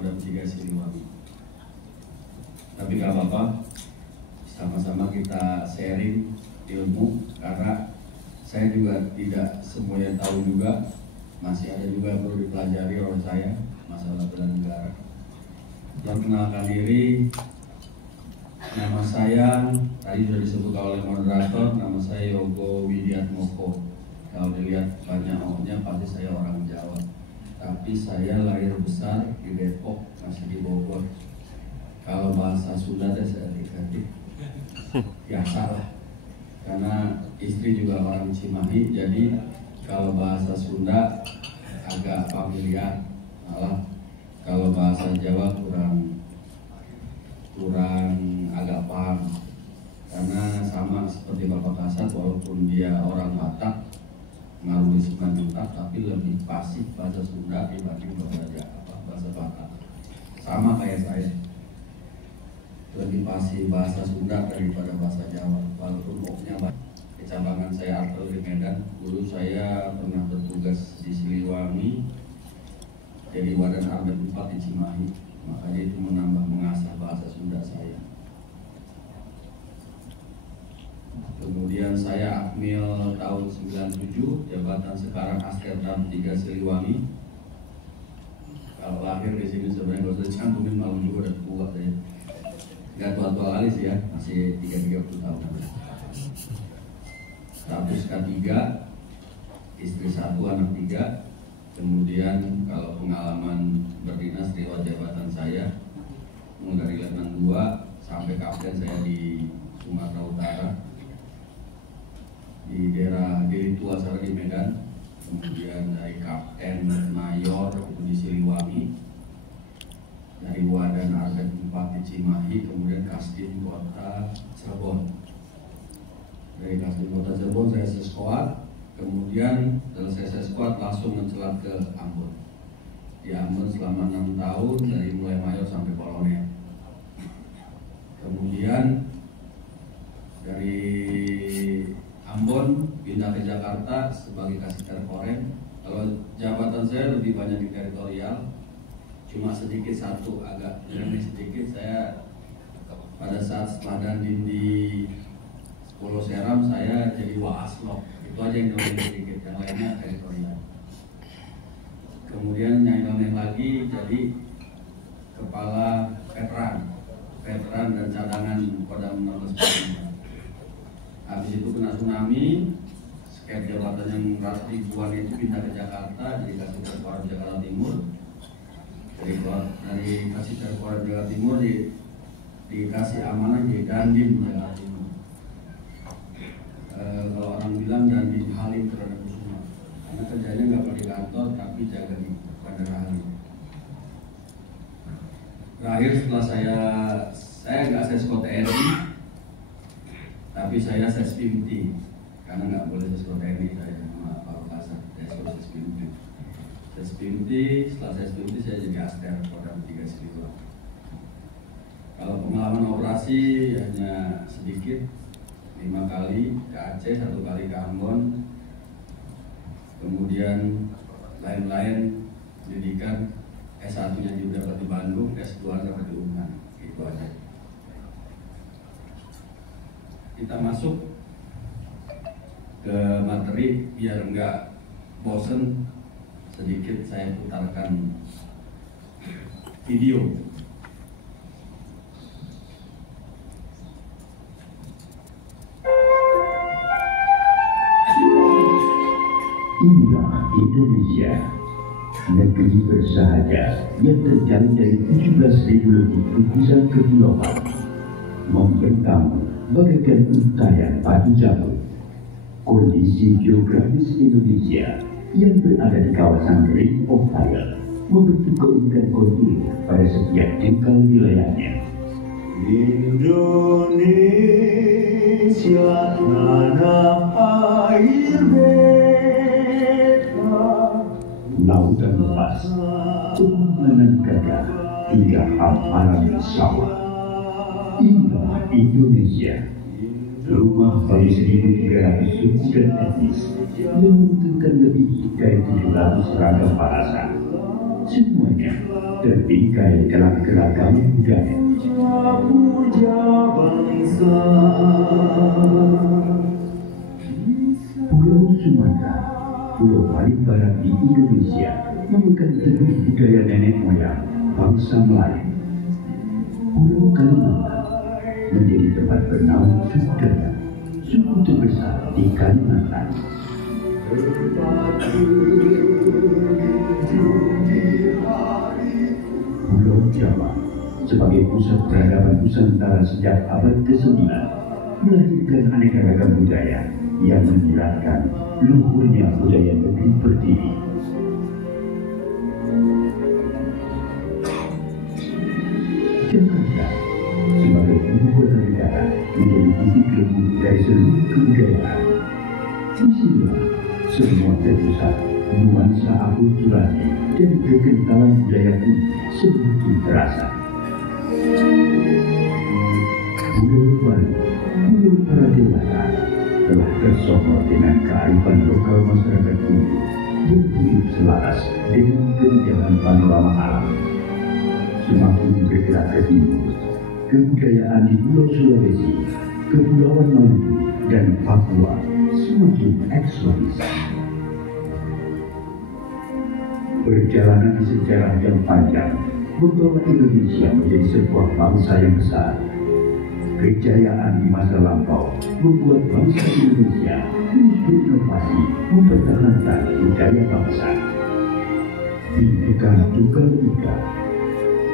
Kodam 3 Siliwangi. Tapi gak apa-apa, sama-sama kita sharing ilmu, karena saya juga tidak semuanya tahu juga, masih ada juga yang perlu dipelajari oleh saya masalah bela negara. Perkenalkan diri, nama saya tadi sudah disebut oleh moderator, nama saya Yogo Widiatmoko. Kalau dilihat banyak O-nya pasti saya orang Jawa, tapi saya lahir besar di Depok, masih di Bogor. Kalau bahasa Sunda saya adik-adik biasa lah, karena istri juga orang Cimahi, jadi kalau bahasa Sunda agak familiar, malah kalau bahasa Jawa kurang agak paham, karena sama seperti Bapak Kasat, walaupun dia orang Batak ngaruh di Sumatera Utara, tapi lebih pasif bahasa Sunda dibanding bahasa Batak. Sama kayak saya, lebih pasif bahasa Sunda daripada bahasa Jawa, walaupun pokoknya kecamatan saya artileri Medan. Dulu saya pernah bertugas di Siliwangi, jadi Wadan Armet 4 di Cimahi, makanya itu mengasah bahasa Sunda saya. Kemudian saya akmil tahun 97, jabatan sekarang Askerdam 3 Siliwangi. Kalau lahir di sini sebenarnya gak usah dicantumin, malu juga udah tua saya. Gak tua-tua kali sih ya, masih 30 tahun. Status K3, istri 1, anak 3. Kemudian kalau pengalaman berdinas di jabatan saya, mulai dari Letnan 2 sampai Kapten saya di Sumatera Utara, di daerah Deli Tua di Medan. Kemudian dari Kapten Mayor itu di Siliwangi, dari Wadan Armet 4 di Cimahi, kemudian Kasdim Kota Cirebon. Dari Kasdim Kota Cirebon saya seskoat, kemudian setelah saya seskoat langsung mencelat ke Ambon. Di Ambon selama 6 tahun, dari mulai mayor sampai kolonel. Kemudian dari Ambon pindah ke Jakarta sebagai Kasiter Korem. Kalau jabatan saya lebih banyak di teritorial, cuma sedikit satu agak remeh sedikit. Saya pada saat setelah Dandim di Pulau Seram, saya jadi Waaslok. Itu aja yang remeh sedikit, yang lainnya teritorial. Kemudian yang lagi jadi kepala veteran dan cadangan Kodam 16. Habis itu kena tsunami, skep jabatan yang ratus ribuan itu pindah ke Jakarta, jadi Kasiter Korem Jakarta Timur. Dari Kasiter Korem Jakarta Timur dikasih amanah di Dandim Jakarta Timur. Kalau orang bilang Dandim Halim terhadap Kusuma, karena kerjanya nggak di kantor tapi jaga di Bandara Halim. Terakhir setelah saya nggak sesko TNI, tapi saya Sespimti, karena nggak boleh sesko TNI saya sama Pak Kasat, saya sesko Sespimti. Setelah Sespimti saya jadi Asker Kodam 3 Siliwangi. Kalau pengalaman operasi hanya sedikit, 5 kali ke Aceh, 1 kali ke Ambon, kemudian lain-lain pendidikan S1-nya juga dapat di Bandung, S2 dapat di UNAN, itu aja. Kita masuk ke materi biar enggak bosen, sedikit saya putarkan video. Inilah Indonesia, negeri bersahaja yang terjalin dari 17.000 lebih gugusan kepulauan, membentang bagaikan untayan batu jatuh. Kondisi geografis Indonesia yang berada di kawasan Ring of Fire membentuk keunikan konflik pada setiap jengkal wilayahnya. Indonesia tanah air beta, lautan lepas, pegunungan gagah hingga hamparan sawah. Inilah Indonesia, rumah bagi 1.300 suku dan etnis yang menentukan lebih dari 700 ragam bahasa. Semuanya terbingkai dalam keragaman budaya. Pulau Sumatera, pulau paling barat di Indonesia, memegang teguh budaya nenek moyang bangsa Melayu. Pulau Kalimantan menjadi tempat bernaung suku Dayak, suku terbesar di Kalimantan. Pulau Jawa sebagai pusat peradaban Nusantara sejak abad ke-9 melahirkan aneka ragam budaya yang menyiratkan luhurnya budaya negeri Pertiwi. Jakarta sebagai ibu kota negara menjadi titik lembut dari seluruh kebudayaan. Disinilah semua terpusat, nuansa akulturasi dan kekentalan budaya pun semakin terasa. Pulau Bali, pulau para dewasa, telah tersohor dengan kearifan lokal masyarakat ini yang hidup selaras dengan keindahan panorama alam. Semakin bergerak ke timur, kebudayaan di Pulau Sulawesi, Kepulauan Maluku, dan Papua semakin eksotis. Perjalanan sejarah yang panjang membawa Indonesia menjadi sebuah bangsa yang besar. Kejayaan di masa lampau membuat bangsa Indonesia terus berinovasi mempertahankan budaya bangsa. Bhinneka Tunggal Ika,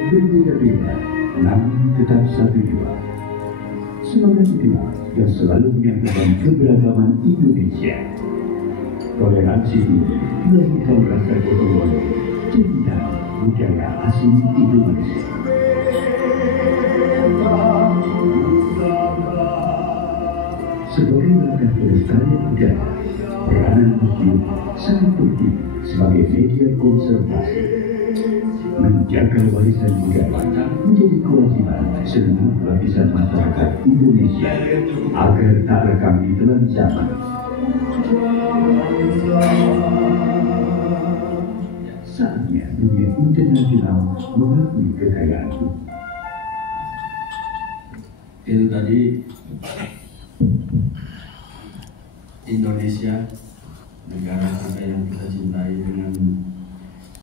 berbeda-beda namun tetap satu jua. Semangat itulah yang selalu menyatukan keberagaman Indonesia. Toleransi ini melahirkan rasa gotong royong cinta budaya asli Indonesia. Sebagai langkah pelestarian budaya, peranan museum sangat penting sebagai media konservasi. Menjaga warisan budaya menjadi kewajiban seluruh lapisan masyarakat Indonesia agar tak lekang di telan zaman. Saatnya dunia internasional mengakui kekayaan itu. Itu tadi Indonesia, negara kita yang kita cintai dengan